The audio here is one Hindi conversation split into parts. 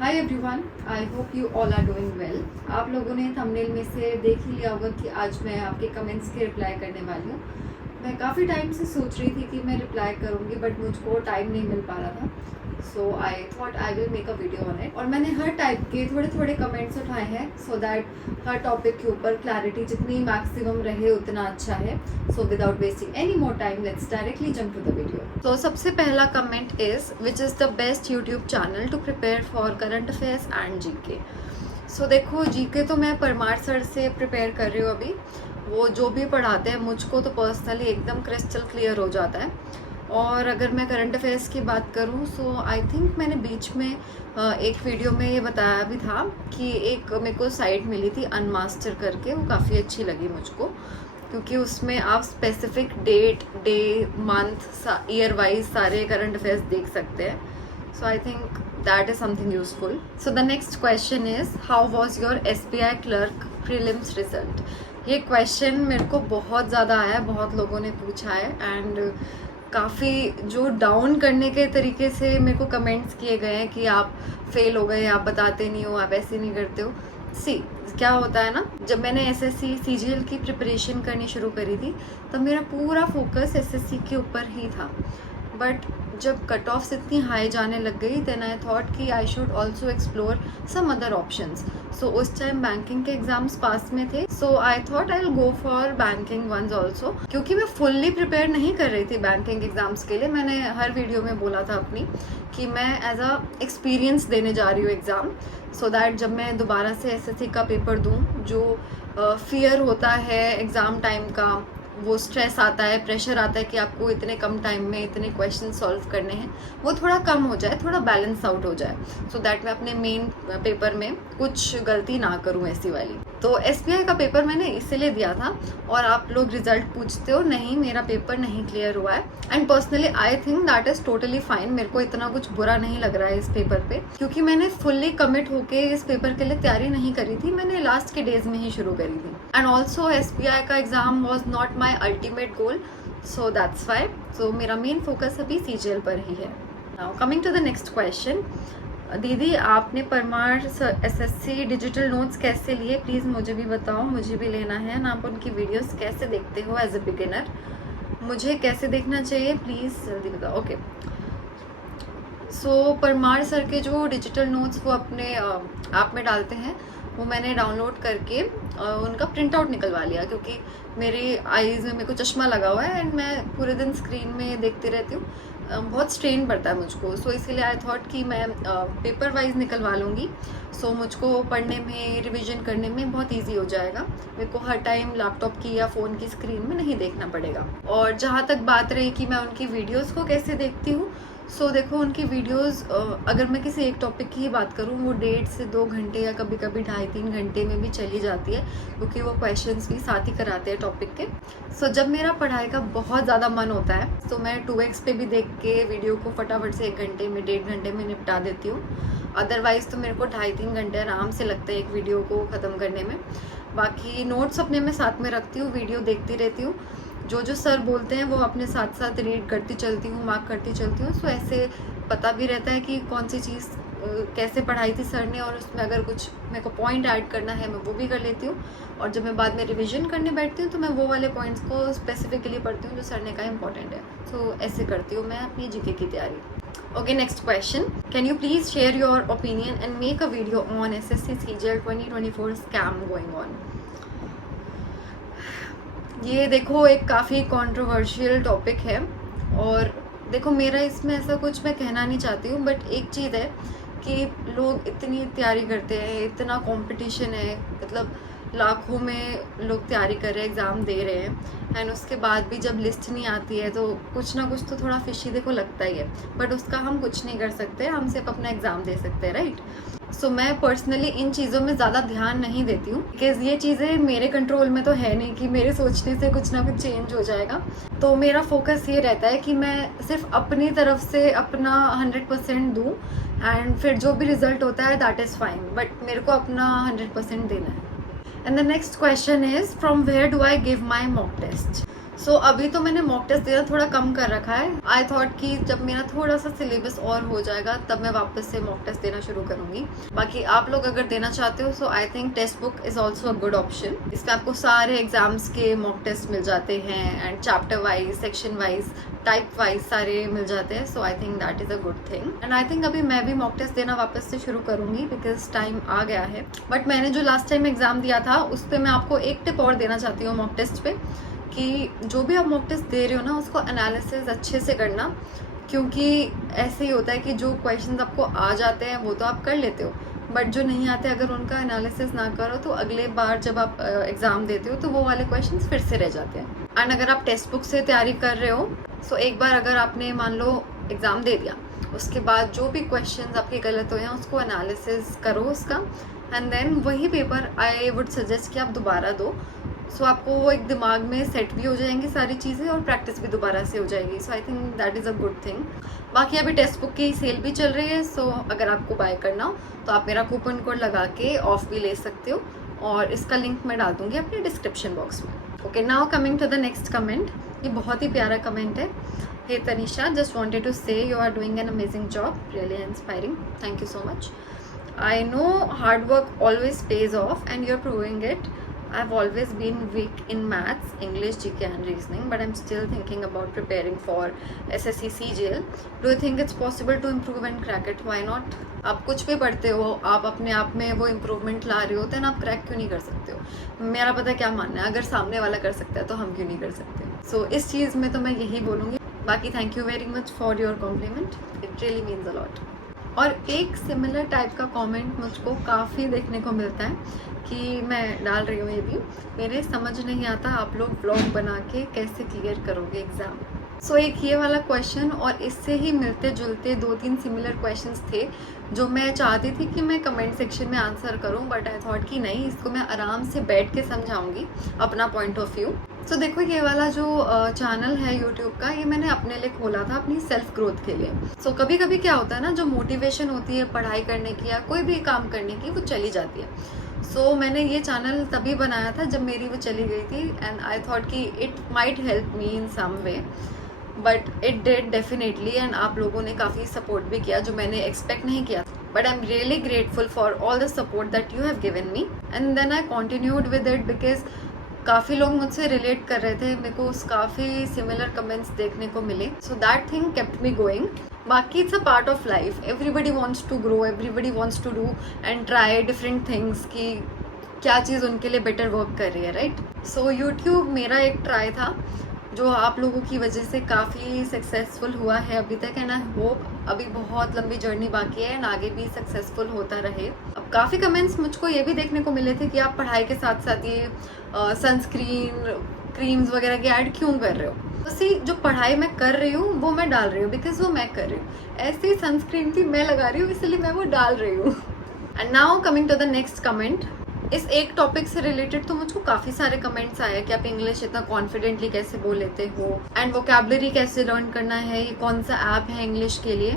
Hi everyone, I hope you all are doing well. आप लोगों ने थंबनेल में से देख ही लिया होगा कि आज मैं आपके कमेंट्स के रिप्लाई करने वाली हूँ। मैं काफ़ी टाइम से सोच रही थी कि मैं रिप्लाई करूँगी बट मुझको टाइम नहीं मिल पा रहा था, so I thought I will make a video on it. और मैंने हर टाइप के थोड़े थोड़े कमेंट्स उठाए हैं सो दैट हर टॉपिक के ऊपर क्लैरिटी जितनी मैक्सिमम रहे उतना अच्छा है। So without wasting any more time let's directly jump to the video. तो सबसे पहला comment is which is the best YouTube channel to prepare for current affairs and GK. So देखो, जीके तो मैं परमार सर से प्रिपेयर कर रही हूँ अभी। वो जो भी पढ़ाते हैं मुझको तो पर्सनली एकदम क्रिस्टल क्लियर हो जाता है। और अगर मैं करंट अफेयर्स की बात करूँ सो आई थिंक मैंने बीच में एक वीडियो में ये बताया भी था कि एक मेरे को साइट मिली थी अनमास्टर करके, वो काफ़ी अच्छी लगी मुझको क्योंकि उसमें आप specific date, day, month, year wise सारे करंट अफेयर्स देख सकते हैं। So I think that is something useful. So the next question is how was your SBI clerk prelims result. ये क्वेश्चन मेरे को बहुत ज़्यादा आया है, बहुत लोगों ने पूछा है एंड काफ़ी जो डाउन करने के तरीके से मेरे को कमेंट्स किए गए हैं कि आप फेल हो गए, आप बताते नहीं हो, आप ऐसे नहीं करते हो। सी क्या होता है ना, जब मैंने SSC CGL की प्रिपरेशन करनी शुरू करी थी तब मेरा पूरा फोकस SSC के ऊपर ही था। बट जब कट ऑफ्स इतनी हाई जाने लग गई देन आई थॉट कि I should also explore some other options. So उस टाइम बैंकिंग के एग्जाम्स पास में थे, so I thought I will go for banking once also. क्योंकि मैं फुल्ली प्रिपेयर नहीं कर रही थी बैंकिंग एग्जाम्स के लिए। मैंने हर वीडियो में बोला था अपनी कि मैं एज अ एक्सपीरियंस देने जा रही हूँ एग्ज़ाम, सो दैट जब मैं दोबारा से SSC का पेपर दूँ, जो फियर होता है एग्ज़ाम टाइम का, वो स्ट्रेस आता है, प्रेशर आता है कि आपको इतने कम टाइम में इतने क्वेश्चन सॉल्व करने हैं, वो थोड़ा कम हो जाए, थोड़ा बैलेंस आउट हो जाए, सो दैट मैं अपने मेन पेपर में कुछ गलती ना करूं ऐसी वाली। तो SBI का पेपर मैंने इसीलिए दिया था। और आप लोग रिजल्ट पूछते हो, नहीं मेरा पेपर नहीं क्लियर हुआ है and personally I think that is totally fine. मेरे को इतना कुछ बुरा नहीं लग रहा है इस पेपर पे, क्योंकि मैंने फुल्ली कमिट होके इस पेपर के लिए तैयारी नहीं करी थी, मैंने लास्ट के डेज में ही शुरू करी थी। एंड ऑल्सो SBI का exam was not my ultimate goal, so that's why. So मेरा मेन फोकस अभी CGL पर ही है। Now coming to the next question, दीदी आपने परमार SSC डिजिटल नोट्स कैसे लिए, प्लीज़ मुझे भी बताओ, मुझे भी लेना है। ना आप उनकी वीडियोस कैसे देखते हो एज अ बिगिनर, मुझे कैसे देखना चाहिए प्लीज़ जल्दी बताओ। ओके, सो परमार सर के जो डिजिटल नोट्स वो अपने ऐप में डालते हैं, वो मैंने डाउनलोड करके उनका प्रिंट आउट निकलवा लिया, क्योंकि मेरी आईज़ में मेरे को चश्मा लगा हुआ है एंड मैं पूरे दिन स्क्रीन में देखती रहती हूँ, बहुत स्ट्रेन पड़ता है मुझको। सो इसीलिए आई थॉट कि मैं पेपर वाइज निकलवा लूँगी, सो मुझको पढ़ने में, रिवीजन करने में बहुत इजी हो जाएगा। मेरे को हर टाइम लैपटॉप की या फ़ोन की स्क्रीन में नहीं देखना पड़ेगा। और जहाँ तक बात रही कि मैं उनकी वीडियोज़ को कैसे देखती हूँ, सो देखो उनकी वीडियोस अगर मैं किसी एक टॉपिक की ही बात करूँ, वो 1.5 से 2 घंटे या कभी कभी 2.5-3 घंटे में भी चली जाती है, क्योंकि वो क्वेश्चंस भी साथ ही कराते हैं टॉपिक के। सो जब मेरा पढ़ाई का बहुत ज़्यादा मन होता है तो मैं 2x पे भी देख के वीडियो को फटाफट से 1 घंटे में, 1.5 घंटे में निपटा देती हूँ। अदरवाइज़ तो मेरे को 2.5-3 घंटे आराम से लगता है एक वीडियो को ख़त्म करने में। बाकी नोट्स अपने मैं साथ में रखती हूँ, वीडियो देखती रहती हूँ, जो जो सर बोलते हैं वो अपने साथ साथ रीड करती चलती हूँ, मार्क करती चलती हूँ। सो ऐसे पता भी रहता है कि कौन सी चीज़ कैसे पढ़ाई थी सर ने, और उसमें अगर कुछ मेरे को पॉइंट ऐड करना है मैं वो भी कर लेती हूँ। और जब मैं बाद में रिवीजन करने बैठती हूँ तो मैं वो वाले पॉइंट्स को स्पेसिफिकली पढ़ती हूँ जो सर ने कहा इंपॉर्टेंट है। सो ऐसे करती हूँ मैं अपनी GK की तैयारी। Okay, next question, can you please share your opinion and make a video on SSC CGL 2024 scam going on. ये देखो एक काफ़ी कंट्रोवर्शियल टॉपिक है, और देखो मेरा इसमें ऐसा कुछ मैं कहना नहीं चाहती हूँ, बट एक चीज़ है कि लोग इतनी तैयारी करते हैं, इतना कंपटीशन है, मतलब लाखों में लोग तैयारी कर रहे हैं, एग्ज़ाम दे रहे हैं, एंड उसके बाद भी जब लिस्ट नहीं आती है तो कुछ ना कुछ तो थोड़ा फिशी देखो लगता ही है। बट उसका हम कुछ नहीं कर सकते, हम सिर्फ अपना एग्ज़ाम दे सकते हैं, राइट। सो मैं पर्सनली इन चीज़ों में ज़्यादा ध्यान नहीं देती हूँ, बिकॉज ये चीज़ें मेरे कंट्रोल में तो है नहीं कि मेरे सोचने से कुछ ना कुछ चेंज हो जाएगा। तो मेरा फोकस ये रहता है कि मैं सिर्फ अपनी तरफ से अपना 100% दूँ, एंड फिर जो भी रिजल्ट होता है दैट इज़ फाइन, बट मेरे को अपना 100% देना है। And the next question is from where do I give my mock test. So अभी तो मैंने मॉक टेस्ट देना थोड़ा कम कर रखा है। आई थॉट कि जब मेरा थोड़ा सा सिलेबस और हो जाएगा तब मैं वापस से मॉक टेस्ट देना शुरू करूंगी। बाकी आप लोग अगर देना चाहते हो so I think textbook is also a good option. इसमें आपको सारे एग्जाम्स के मॉक टेस्ट मिल जाते हैं and chapter wise, section wise, type wise सारे मिल जाते हैं। So I think that is a good thing and I think अभी मैं भी मॉक टेस्ट देना वापस से शुरू करूंगी बिकॉज टाइम आ गया है। बट मैंने जो लास्ट टाइम एग्जाम दिया था उस पर मैं आपको एक टिप और देना चाहती हूँ मॉक टेस्ट पे, कि जो भी आप मॉक टेस्ट दे रहे हो ना उसको एनालिसिस अच्छे से करना, क्योंकि ऐसे ही होता है कि जो क्वेश्चंस आपको आ जाते हैं वो तो आप कर लेते हो, बट जो नहीं आते अगर उनका एनालिसिस ना करो तो अगले बार जब आप एग्ज़ाम देते हो तो वो वाले क्वेश्चंस फिर से रह जाते हैं। एंड अगर आप टेक्स्ट बुक से तैयारी कर रहे हो सो एक बार अगर आपने मान लो एग्ज़ाम दे दिया, उसके बाद जो भी क्वेश्चंस आपके गलत हुए हैं उसको एनालिसिस करो उसका, एंड देन वही पेपर आई वुड सजेस्ट कि आप दोबारा दो। सो आपको वो एक दिमाग में सेट भी हो जाएंगी सारी चीज़ें और प्रैक्टिस भी दोबारा से हो जाएगी। So I think that is a good thing. बाकी अभी टेक्स्ट बुक की सेल भी चल रही है, सो अगर आपको बाय करना हो तो आप मेरा कूपन कोड लगा के ऑफ भी ले सकते हो और इसका लिंक मैं डाल दूँगी अपने डिस्क्रिप्शन बॉक्स में। Okay, now coming to the next comment. ये बहुत ही प्यारा कमेंट है। Hey Tanisha, just wanted to say you are doing an amazing job, really inspiring, thank you so much. I know hard work always pays off and you're proving it. I've always been weak in maths, English, GK and reasoning, but I'm still thinking about preparing for SSC CGL. Do you think it's possible to improve and crack it? Why not? आप कुछ भी पढ़ते हो, आप अपने आप में वो इम्प्रूवमेंट ला रहे हो, तो आप क्रैक क्यों नहीं कर सकते हो? मेरा पता क्या मानना है, अगर सामने वाला कर सकता है तो हम क्यों नहीं कर सकते? सो इस चीज़ में तो मैं यही बोलूँगी। बाकी thank you very much for your compliment, it really means a lot. और एक सिमिलर टाइप का कमेंट मुझको काफ़ी देखने को मिलता है कि मैं डाल रही हूँ ये भी, मेरे समझ नहीं आता आप लोग ब्लॉग बना के कैसे क्लियर करोगे एग्ज़ाम। सो एक ये वाला क्वेश्चन और इससे ही मिलते जुलते 2-3 सिमिलर क्वेश्चंस थे जो मैं चाहती थी कि मैं कमेंट सेक्शन में आंसर करूं, बट आई थॉट कि नहीं, इसको मैं आराम से बैठ के समझाऊंगी अपना पॉइंट ऑफ व्यू। सो देखो, ये वाला जो चैनल है यूट्यूब का, ये मैंने अपने लिए खोला था अपनी सेल्फ ग्रोथ के लिए। सो कभी कभी क्या होता है ना, जो मोटिवेशन होती है पढ़ाई करने की या कोई भी काम करने की, वो चली जाती है। सो मैंने ये चैनल तभी बनाया था जब मेरी वो चली गई थी एंड आई थॉट कि it might help me in some way, but it did definitely. And आप लोगों ने काफ़ी सपोर्ट भी किया जो मैंने एक्सपेक्ट नहीं किया, but I am really grateful for all the support that you have given me and then I continued with it because काफ़ी लोग मुझसे रिलेट कर रहे थे, मेरे को काफ़ी सिमिलर कमेंट्स देखने को मिले, so that thing kept me going. बाकी it's a part of life, everybody wants to grow, everybody wants to do and try different things कि क्या चीज़ उनके लिए बेटर वर्क कर रही है, राइट? सो यूट्यूब मेरा एक ट्राई था जो आप लोगों की वजह से काफ़ी सक्सेसफुल हुआ है अभी तक, एंड आई होप अभी बहुत लंबी जर्नी बाकी है एंड आगे भी सक्सेसफुल होता रहे। अब काफ़ी कमेंट्स मुझको ये भी देखने को मिले थे कि आप पढ़ाई के साथ साथ ये सनस्क्रीन, क्रीम्स वगैरह की ऐड क्यों कर रहे हो? तो सी, जो पढ़ाई मैं कर रही हूँ वो मैं डाल रही हूँ बिकॉज वो मैं कर रही हूँ। ऐसे ही सनस्क्रीन भी मैं लगा रही हूँ इसलिए मैं वो डाल रही हूँ। And now coming to the next comment. इस एक टॉपिक से रिलेटेड तो मुझको काफ़ी सारे कमेंट्स आए कि आप इंग्लिश इतना कॉन्फिडेंटली कैसे बोल लेते हो एंड वोकैबुलरी कैसे लर्न करना है, ये कौन सा ऐप है इंग्लिश के लिए।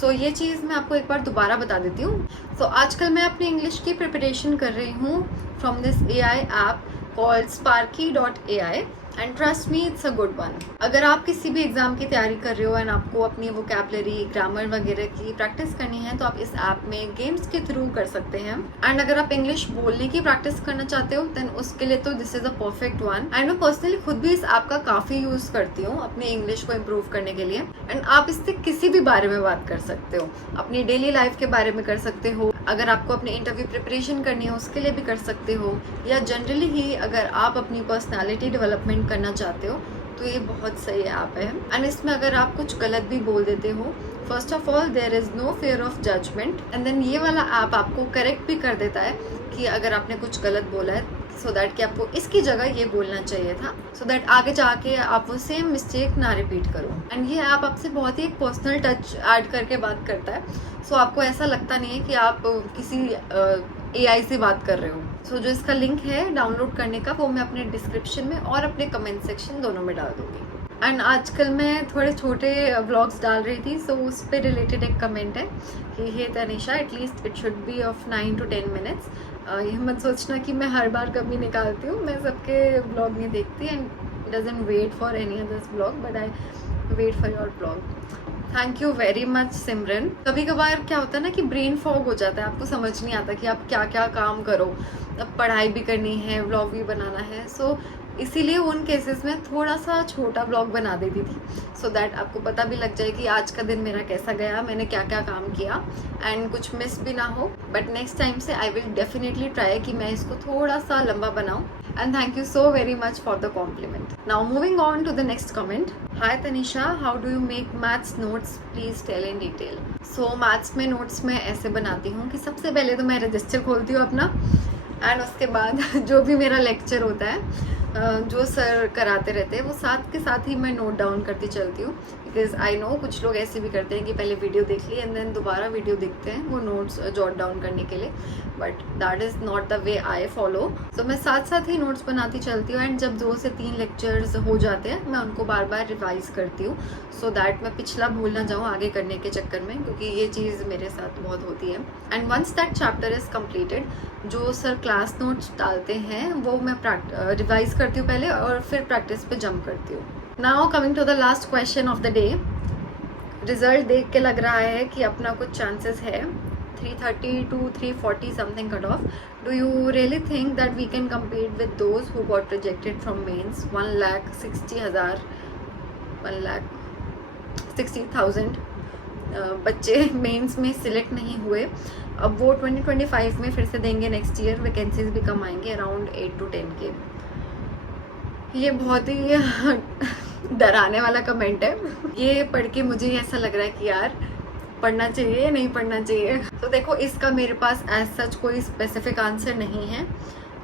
सो ये चीज़ मैं आपको एक बार दोबारा बता देती हूँ। सो आजकल मैं अपनी इंग्लिश की प्रिपरेशन कर रही हूँ from this AI app called sparky.ai and trust me, it's a good one. अगर आप किसी भी एग्जाम की तैयारी कर रहे हो एंड आपको अपनी वोकैबुलरी, ग्रामर वगैरह की प्रैक्टिस करनी है तो आप इस ऐप में गेम्स के थ्रू कर सकते हैं। एंड अगर आप इंग्लिश बोलने की प्रैक्टिस करना चाहते हो देन उसके लिए तो this is a perfect one. And मैं पर्सनली खुद भी इस ऐप का काफ़ी यूज़ करती हूँ अपनी इंग्लिश को इम्प्रूव करने के लिए। एंड आप इससे किसी भी बारे में बात कर सकते हो, अपनी डेली लाइफ के बारे में कर सकते हो, अगर आपको अपने इंटरव्यू प्रिपरेशन करनी है उसके लिए भी कर सकते हो, या जनरली ही अगर आप अपनी पर्सनैलिटी डेवलपमेंट करना चाहते हो तो ये बहुत सही ऐप है। एंड इसमें अगर आप कुछ गलत भी बोल देते हो, first of all there is no fear of judgement, and then ये वाला ऐप आपको करेक्ट भी कर देता है कि अगर आपने कुछ गलत बोला है सो दैट कि आपको इसकी जगह ये बोलना चाहिए था, सो दैट आगे जाके आप वो सेम मिस्टेक ना रिपीट करो। एंड ये ऐप आपसे बहुत ही एक पर्सनल टच ऐड करके बात करता है, सो आपको ऐसा लगता नहीं है कि आप किसी AI से बात कर रहे हो। सो जो इसका लिंक है डाउनलोड करने का वो मैं अपने डिस्क्रिप्शन में और अपने कमेंट सेक्शन दोनों में डाल दूँगी। एंड आजकल मैं थोड़े छोटे व्लॉग्स डाल रही थी, सो उस पर रिलेटेड एक कमेंट है कि hey Tanisha, at least it should be of 9 to 10 minutes। ये मत सोचना कि मैं हर बार कभी निकालती हूँ, मैं सबके व्लॉग नहीं देखती and doesn't wait for any other's vlog, but I wait for your vlog. Thank you very much Simran. कभी कभार क्या होता है ना कि ब्रेन फॉग हो जाता है, आपको समझ नहीं आता कि आप क्या क्या काम करो. अब पढ़ाई भी करनी है, व्लॉग भी बनाना है, सो इसीलिए उन केसेस में थोड़ा सा छोटा व्लॉग बना देती थी, सो दैट आपको पता भी लग जाए कि आज का दिन मेरा कैसा गया, मैंने क्या क्या काम किया, एंड कुछ मिस भी ना हो. बट नेक्स्ट टाइम से आई विल डेफिनेटली ट्राई कि मैं इसको थोड़ा सा लंबा बनाऊँ. And thank you so very much for the compliment. Now moving on to the next comment. Hi Tanisha, how do you make maths notes? Please tell in detail. So maths में notes मैं ऐसे बनाती हूँ कि सबसे पहले तो मैं रजिस्टर खोलती हूँ अपना, एंड उसके बाद जो भी मेरा लेक्चर होता है, जो सर कराते रहते हैं, वो साथ के साथ ही मैं नोट डाउन करती चलती हूँ. बिकॉज आई नो कुछ लोग ऐसे भी करते हैं कि पहले वीडियो देख ली एंड देन दोबारा वीडियो देखते हैं वो नोट्स जॉट डाउन करने के लिए, but that is not the way I follow. So मैं साथ साथ ही नोट्स बनाती चलती हूँ, एंड जब 2 से 3 लेक्चर्स हो जाते हैं मैं उनको बार बार रिवाइज करती हूँ, सो दैट मैं पिछला भूल ना जाऊँ आगे करने के चक्कर में, क्योंकि ये चीज़ मेरे साथ बहुत होती है. And once that chapter is completed, जो सर क्लास नोट्स डालते हैं वो मैं रिवाइज करती हूँ पहले और फिर प्रैक्टिस पे जंप करती हूँ. Now coming to the last question of the day. Result देख के लग रहा है कि अपना कुछ चांसेस है. 330 to 340 something cut off. Do you really think that we can compete with those who got rejected from mains? 1,60,000 1,60,000 बच्चे मेंस में सिलेक्ट नहीं हुए. अब वो 2025 में फिर से देंगे, नेक्स्ट ईयर वैकेंसीज भी कम आएंगे, अराउंड 8 to 10 के. ये बहुत ही डराने वाला कमेंट है. ये पढ़ के मुझे ऐसा लग रहा है कि यार पढ़ना चाहिए नहीं पढ़ना चाहिए. तो देखो इसका मेरे पास एज सच कोई स्पेसिफिक आंसर नहीं है,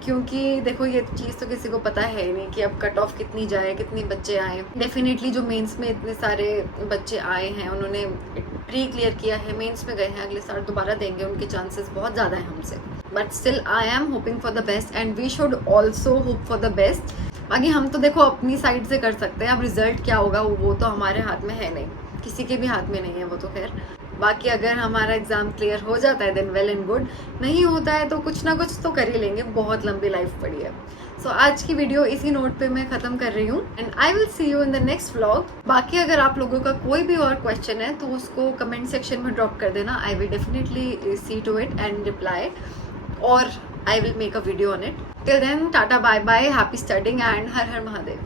क्योंकि देखो ये चीज़ तो किसी को पता है नहीं कि अब कट ऑफ कितनी जाए, कितने बच्चे आए. डेफिनेटली जो मेंस में इतने सारे बच्चे आए हैं, उन्होंने प्री क्लियर किया है, मेंस में गए हैं, अगले साल दोबारा देंगे, उनके चांसेस बहुत ज़्यादा हैं हमसे. But still I am hoping for the best and we should also hope for the best. बाकी हम तो देखो अपनी साइड से कर सकते हैं, अब रिजल्ट क्या होगा वो तो हमारे हाथ में है नहीं, किसी के भी हाथ में नहीं है वो तो. खैर बाकी अगर हमारा एग्ज़ाम क्लियर हो जाता है देन वेल एंड गुड, नहीं होता है तो कुछ ना कुछ तो कर ही लेंगे, बहुत लंबी लाइफ पड़ी है. सो आज की वीडियो इसी नोट पे मैं ख़त्म कर रही हूँ, and I will see you in the next vlog. बाकी अगर आप लोगों का कोई भी और क्वेश्चन है तो उसको कमेंट सेक्शन में ड्रॉप कर देना. I will definitely see to it and reply, और I will make a video on it. Till then, tata, bye bye, happy studying and Har Har Mahadev.